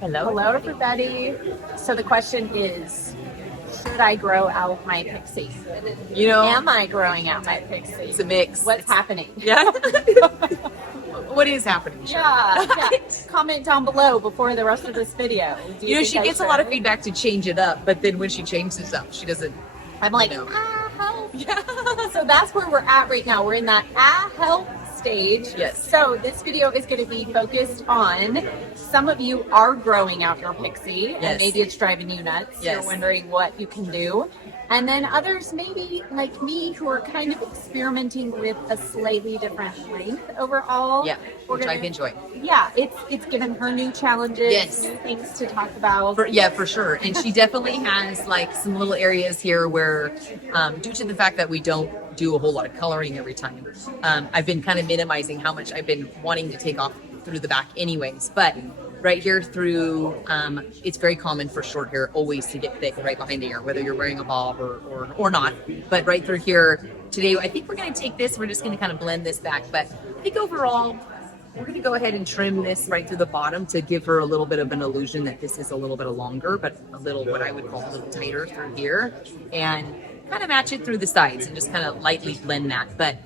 Hello. Hello, everybody. So the question is, should I grow out my pixie? You know, Am I growing out my pixie? it's a mix. What's happening? Yeah. What is happening? Yeah. Comment down below before the rest of this video. Do You know, think she I gets a lot of should? feedback to change it up, but then when she changes up, she doesn't. I'm like, know. help. Yeah. So that's where we're at right now. We're in that help stage. Yes. So this video is going to be focused on some of you are growing out your pixie, and Yes. maybe it's driving you nuts. Yes. You're wondering what you can do. And then others, maybe like me, who are kind of experimenting with a slightly different length overall. Yeah, We're which gonna- I enjoy. Yeah, it's given her new challenges, Yes. new things to talk about. For sure. And she definitely has like some little areas here where, due to the fact that we don't do a whole lot of coloring every time, I've been kind of minimizing how much I've been wanting to take off through the back anyways. But right here through, it's very common for short hair always to get thick right behind the ear, whether you're wearing a bob or not. But right through here today, I think we're going to take this, we're just going to kind of blend this back. But I think overall, we're going to go ahead and trim this right through the bottom to give her a little bit of an illusion that this is a little bit longer, but a little, what I would call a little tighter through here, and kind of match it through the sides and just kind of lightly blend that. But,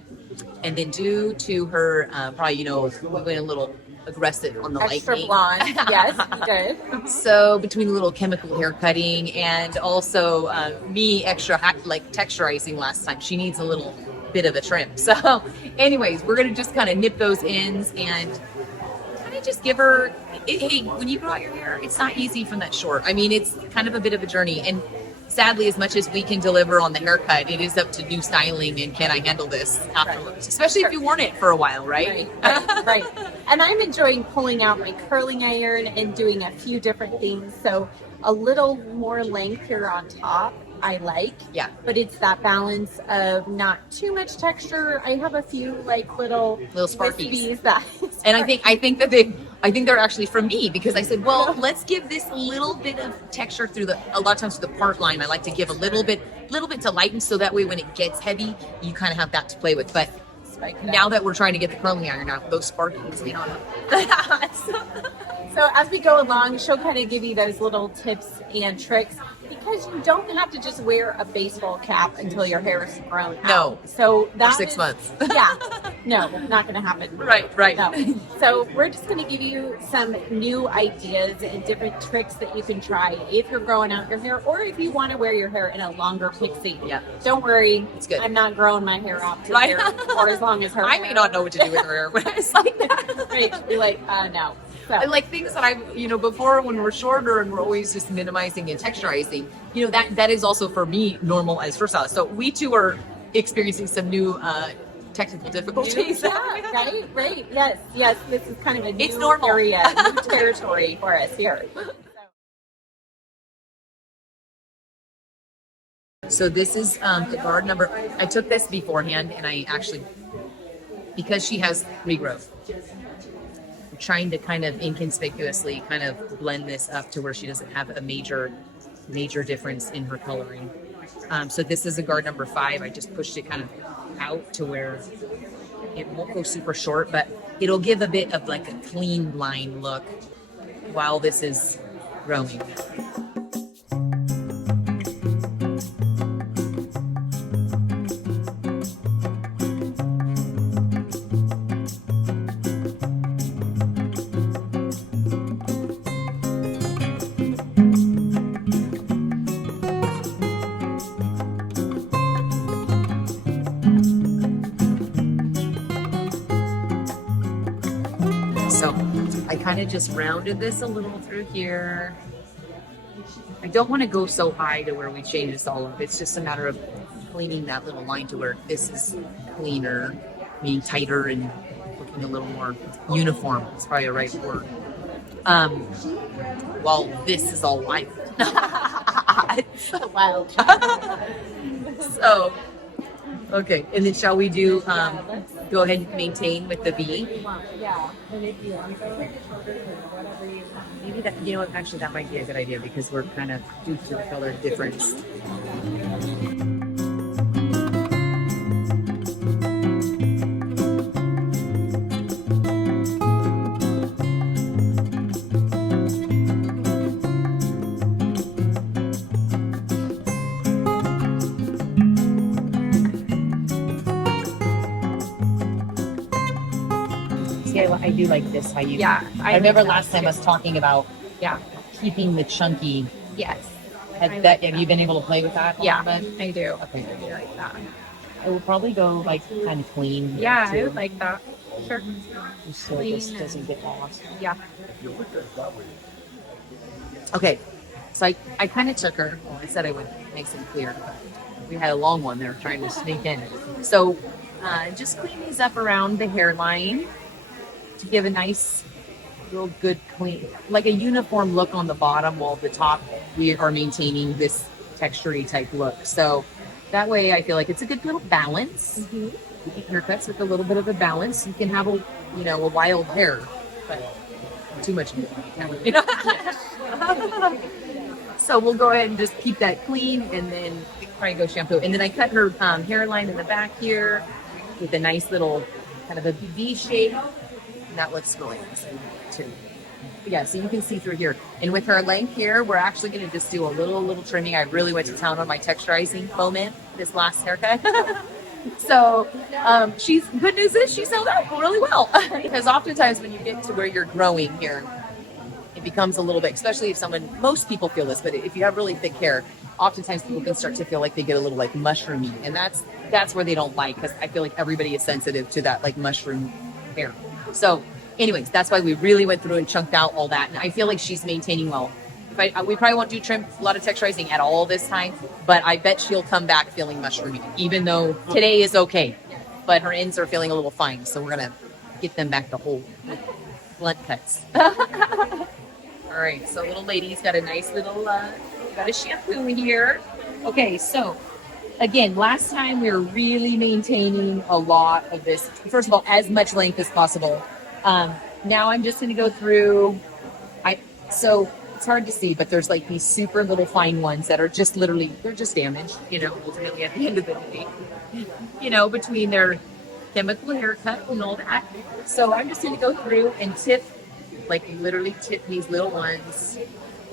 and then due to her, probably, you know, we went a little aggressive on the Extra lightning. blonde. Yes, good. So between a little chemical hair cutting and also me extra like texturizing last time, she needs a little bit of a trim. So anyways, we're going to just kind of nip those ends and kind of just give her, hey, when you grow out your hair, it's not easy from that short. I mean, it's kind of a bit of a journey. And sadly, as much as we can deliver on the haircut, it is up to new styling and can I handle this afterwards, especially if you've worn it for a while, right? Right. And I'm enjoying pulling out my curling iron and doing a few different things. So a little more length here on top, I like. Yeah. But it's that balance of not too much texture. I have a few like little Sparkies. wispies that. And I think they're actually from me, because I said, well, let's give this little bit of texture through a lot of times through the part line. I like to give a little bit to lighten, so that way when it gets heavy, you kind of have that to play with. But now that we're trying to get the curling iron out, those sparkies, you know. So as we go along, she'll kind of give you those little tips and tricks, because you don't have to just wear a baseball cap until your hair is grown out. No. So For that 6 is- months. Yeah. No, not going to happen. Right. No. So we're just going to give you some new ideas and different tricks that you can try if you're growing out your hair, or if you want to wear your hair in a longer pixie. Yeah. Don't worry. It's good. I'm not growing my hair out to Right. there or as long as her I hair. may not know what to do with her hair when it's like that. Right. You're like, no. So. And like things that before when we're shorter and we're always just minimizing and texturizing, that is also for me normal as hairstylist. So we too are experiencing some new technical difficulties. Yeah, right. Yes. This is kind of a new It's normal. area, new territory for us here. So this is the guard number. I took this beforehand, and I actually, because she has regrowth, I'm trying to kind of inconspicuously kind of blend this up to where she doesn't have a major difference in her coloring. So this is a guard number 5. I just pushed it kind of out to where it won't go super short, but it'll give a bit of like a clean line look while this is growing. So I kind of just rounded this a little through here. I don't want to go so high to where we change this all up. It's just a matter of cleaning that little line to where this is cleaner, meaning tighter and looking a little more uniform. It's probably a right word. While this is all wild. Wild. So, okay. And then shall we do, go ahead and maintain with the V? Yeah. Maybe that, actually that might be a good idea, because we're kind of due to the color difference. I do like this, how you, Yeah, I remember like that last time too. us talking about Yeah. keeping the chunky. Yes. Have I that, like have you been able to play with that? Yeah, A little bit? I do. Okay. I do like that. I will probably go like kind of clean. Yeah, I too, would like that. Sure. just so Clean this doesn't get lost. Yeah. Okay, so I kind of took her. Well, I said I would make some clear, but we had a long one there trying to sneak in. So just clean these up around the hairline to give a nice, real good clean, like a uniform look on the bottom, while the top we are maintaining this textury type look. So that way I feel like it's a good little balance. Mm-hmm. Haircuts with a little bit of a balance. You can have a, you know, a wild hair, but too much. You know? So we'll go ahead and just keep that clean, and then try and go shampoo. And then I cut her hairline in the back here with a nice little kind of a V shape. And that looks really nice too. Yeah, so you can see through here. And with her length here, we're actually going to just do a little trimming. I really went to town on my texturizing foaming this last haircut. So she's good news is she's held up really well. Because oftentimes when you get to where you're growing here, it becomes a little bit, especially if someone, most people feel this, but if you have really thick hair, oftentimes people can start to feel like they get a little like mushroomy, and that's where they don't like, because I feel like everybody is sensitive to that like mushroom hair. So anyways, that's why we really went through and chunked out all that, and I feel like she's maintaining well. We probably won't do a lot of texturizing at all this time, but I bet she'll come back feeling mushroomy, even though today is okay, but her ends are feeling a little fine, so we're gonna get them back to whole blunt cuts. All right, so little lady's got a nice little, got a shampoo here. Okay, so again, last time we were really maintaining a lot of this. First of all, as much length as possible. Now I'm just going to go through. So it's hard to see, but there's like these super little fine ones that are just literally, they're just damaged. You know, ultimately at the end of the day. You know, between their chemical haircut and all that. So I'm just going to go through and tip. Like literally tip these little ones.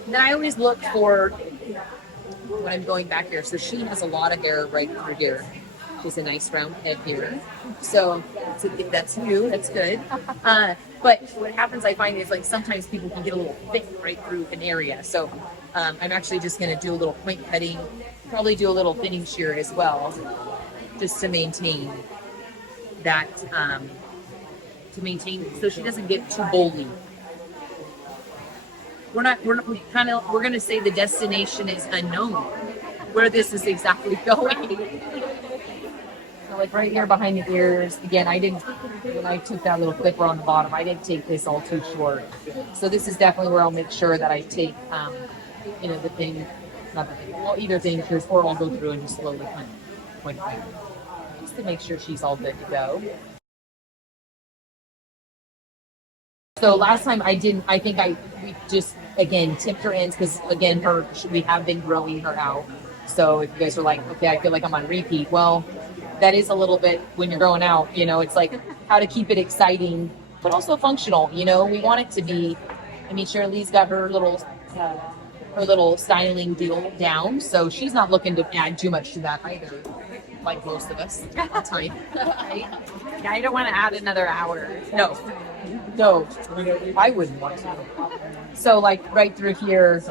And then I always look for when I'm going back here. So she has a lot of hair right through here. She has a nice round head here. So that's you. That's good. But what happens, I find, is like sometimes people can get a little thick right through an area. So I'm actually just going to do a little point cutting, probably do a little thinning shear as well, just to maintain that, so she doesn't get too boldy. We're going to say the destination is unknown, where this is exactly going. So like right here behind the ears, again, when I took that little clipper on the bottom, I didn't take this all too short. So this is definitely where I'll make sure that I take, you know, the thing, not the thing, well, either thing, or I'll go through and just slowly kind of point it, just to make sure she's all good to go. So last time we just, again, tipped her ends, because again, we have been growing her out. So if you guys are like, okay, I feel like I'm on repeat. Well, that is a little bit when you're growing out, you know, it's like how to keep it exciting, but also functional. You know, we want it to be, I mean, Shirley's got her little styling deal down. So she's not looking to add too much to that either, like most of us at the time. Yeah, I don't want to add another hour. No, I wouldn't want to. So like right through here,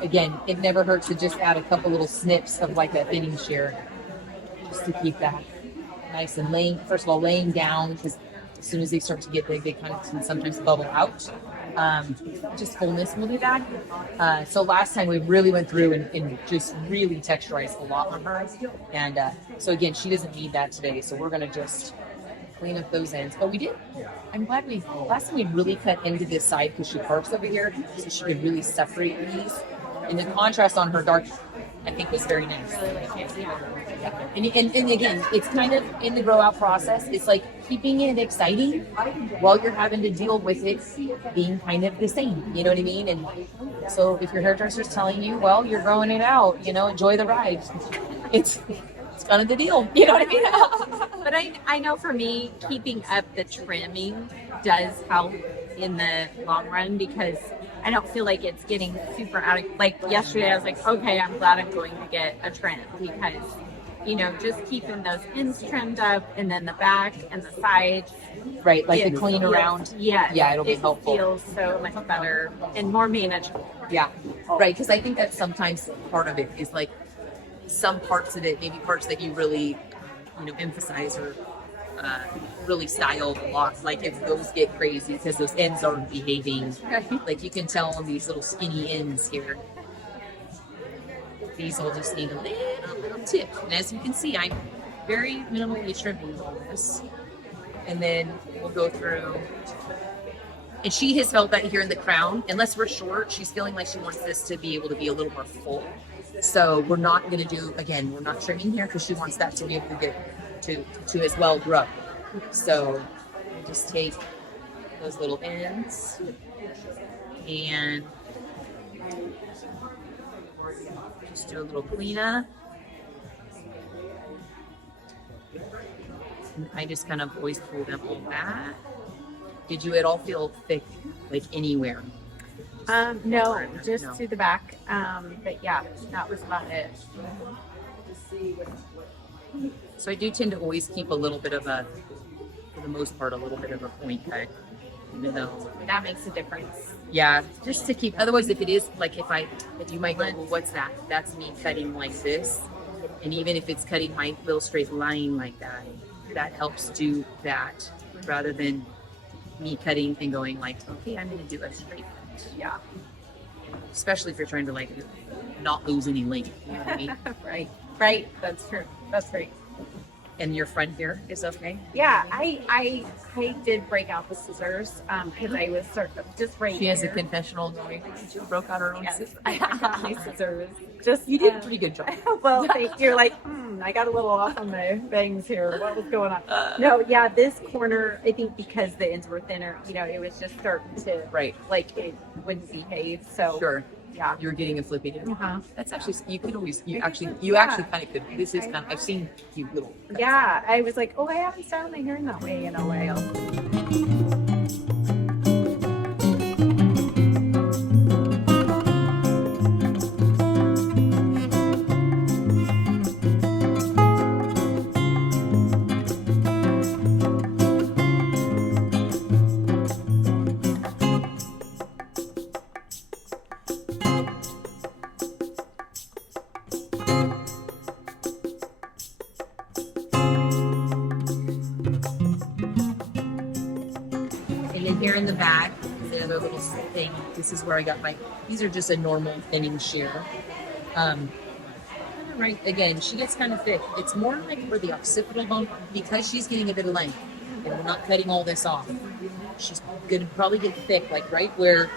again, it never hurts to just add a couple little snips of like a thinning shear, just to keep that nice and laying. First of all, laying down, because as soon as they start to get big, they kind of can sometimes bubble out. Just fullness will do that. So last time we really went through and just really texturized a lot on her. And so again, she doesn't need that today. So we're going to just clean up those ends. But we did. I'm glad last time we really cut into this side, because she parks over here, so she could really separate these. And the contrast on her dark, I think, was very nice. Really like it, yeah. And again, it's kind of in the grow out process. It's like keeping it exciting while you're having to deal with it being kind of the same. You know what I mean? And so if your hairdresser's telling you, well, you're growing it out, you know, enjoy the ride. It's kind of the deal. You know what I mean? But I know for me, keeping up the trimming does help in the long run, because I don't feel like it's getting super out of, like yesterday I was like, okay, I'm glad I'm going to get a trim, because you know, just keeping those ends trimmed up, and then the back and the sides. Right, like the It clean feels- around. Yeah, Yeah, it'll be helpful. It feels so much better and more manageable. Yeah, right. Because I think that's sometimes part of it is like some parts of it, maybe parts that you really, you know, emphasize or really styled a lot. Like if those get crazy because those ends aren't behaving, like you can tell on these little skinny ends here. These will just need a little tip. And as you can see, I'm very minimally trimming all this. And then we'll go through. And she has felt that here in the crown, unless we're short, she's feeling like she wants this to be able to be a little more full. So we're not going to do, again, we're not trimming here because she wants that to be able to get to as well grow. So we'll just take those little ends and just do a little cleanup. And I just kind of always pull them all back. Did you at all feel thick, like anywhere? No, just No. to the back. But yeah, that was about it. So I do tend to always keep a little bit of a, for the most part, a little bit of a point cut, even though, That makes a difference. yeah, just to keep. Otherwise, if it is like if you might go, well, what's that? That's me cutting like this, and even if it's cutting my little straight line like that, that helps do that rather than me cutting and going like, okay, I'm going to do a straight cut. Yeah. Especially if you're trying to like not lose any length. You know what I mean? Right. Right. That's true. That's great. And your front here is okay. Yeah, I did break out the scissors because I was sort of just right She has a here. confessional going. She broke out her own Yes, scissors. I got my scissors. Just You did a pretty good job. well, you're like, I got a little off on my bangs here. What was going on? No, yeah, this corner, I think because the ends were thinner, you know, it was just starting to, Right. like, it wouldn't behave. So, Sure. yeah. You're getting a flippy. Uh-huh. That's actually, you could always, you Yeah. actually kind of could. This is kind of, I've seen cute little. cuts. Yeah, I was like, I haven't styled my hair in that way in a while. And then here in the back is another little thing. This is where I got my, these are just a normal thinning shear. Right, again, she gets kind of thick. It's more like for the occipital bone, because she's getting a bit of length and we're not cutting all this off. She's gonna probably get thick, like right where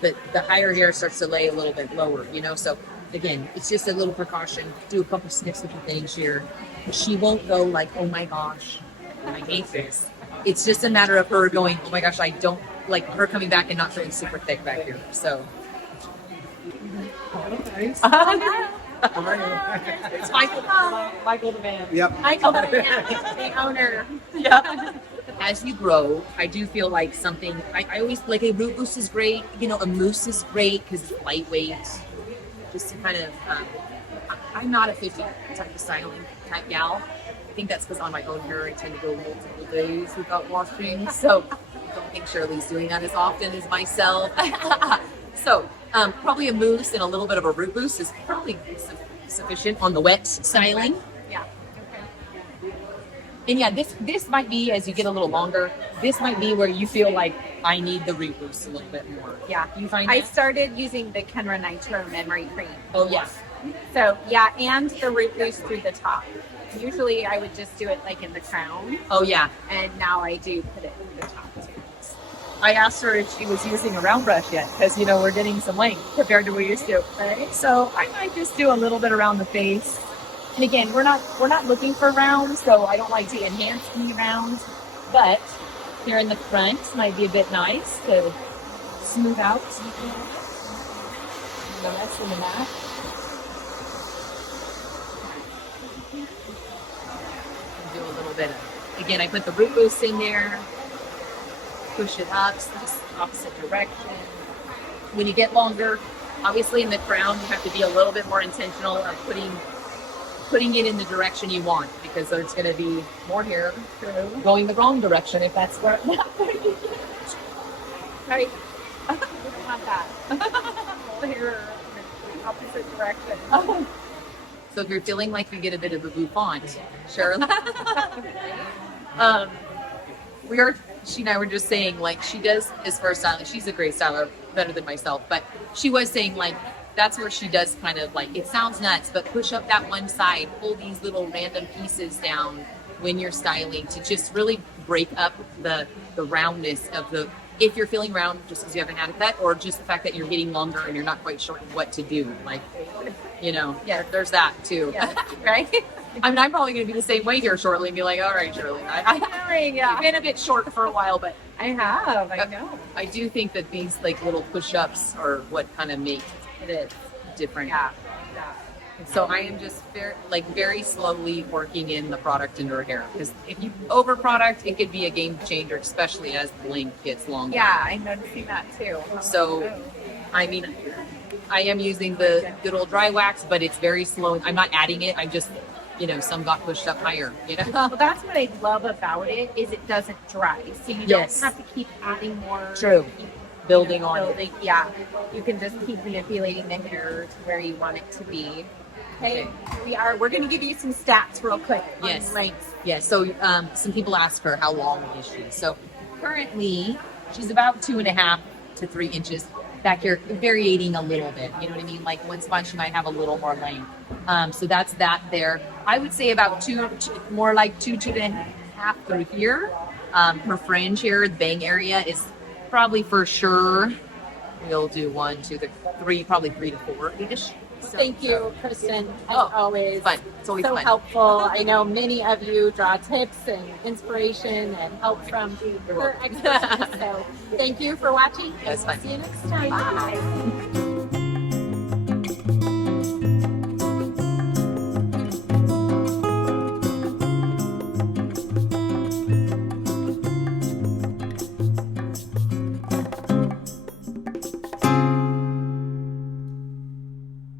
the higher hair starts to lay a little bit lower, you know? So again, it's just a little precaution. Do a couple snips with the thinning shear. She won't go like, oh my gosh, I hate this. It's just a matter of her going, oh my gosh, I don't, like her coming back and not feeling super thick back here. So. It's Michael. Michael the man. Yep. Michael, the owner. Yeah. As you grow, I do feel like something, I always, like a root boost is great, you know, a mousse is great because it's lightweight. Just to kind of, I'm not a 50 type of styling type gal. I think that's because on my own hair, I tend to go multiple days without washing. So I don't think Shirley's doing that as often as myself. So probably a mousse and a little bit of a root boost is probably sufficient on the wet styling. Yeah. And yeah, this might be, as you get a little longer, this might be where you feel like I need the root boost a little bit more. Yeah. Do you find I that? started using the Kenra Nitro Memory Cream. Oh, yes. So, yeah, and the root boost through the top. Usually I would just do it like in the crown, Oh, yeah. and now I do put it in the top too. I asked her if she was using a round brush yet, because, you know, we're getting some length compared to what we used to. Right? So I might just do a little bit around the face. And again, we're not looking for rounds, so I don't like to enhance any rounds. But here in the front might be a bit nice to smooth out. The rest in the back. Do a little bit of, again, I put the root boost in there, push it up, so just opposite direction. When you get longer, obviously in the crown, you have to be a little bit more intentional of putting putting it in the direction you want, because there's going to be more hair going the wrong direction if that's where. Right. We don't want that. Hair in the opposite direction. So if you're feeling like you get a bit of a bouffant, Cheryl, she and I were just saying, like, she does, as far as styling, she's a great styler, better than myself, but she was saying, like, that's where she does kind of, like, it sounds nuts, but push up that one side, pull these little random pieces down when you're styling to just really break up the roundness of the, if you're feeling round just because you haven't had a cut, or just the fact that you're getting longer and you're not quite sure what to do. Like, you know, Yeah. there's that too. Yeah. Right? I mean, I'm probably going to be the same way here shortly and be like, all right, Shirley, I've been a bit short for a while, but I have. I know. I do think that these like little push-ups are what kind of make it different. Yeah. So I am just very slowly working in the product into her hair, because if you over product, it could be a game changer, especially as the length gets longer. Yeah, I'm noticing that too. So, I mean, I am using the good old dry wax, but it's very slow. I'm not adding it. I'm just, you know, some got pushed up higher, you know? Well, that's what I love about it, is it doesn't dry. So you Yes. don't have to keep adding more. True. Keep, Building on it. Yeah. You can just keep manipulating the hair to where you want it to be. Okay, here we're going to give you some stats real quick on Yes. lengths. Yeah, so some people ask her how long is she. So currently she's about 2.5 to 3 inches back here, varying a little bit. You know what I mean? Like one spot she might have a little more length. So that's that there. I would say about more like 2.5 through here. Her fringe here, the bang area, is probably for sure. We'll do 1, 2, 3, probably 3 to 4 ish. Thank you, Kristen, as always. Fun. It's always so fun. helpful. I know many of you draw tips and inspiration and help from her expertise. So thank you for watching. That's fun. See you next time. Bye.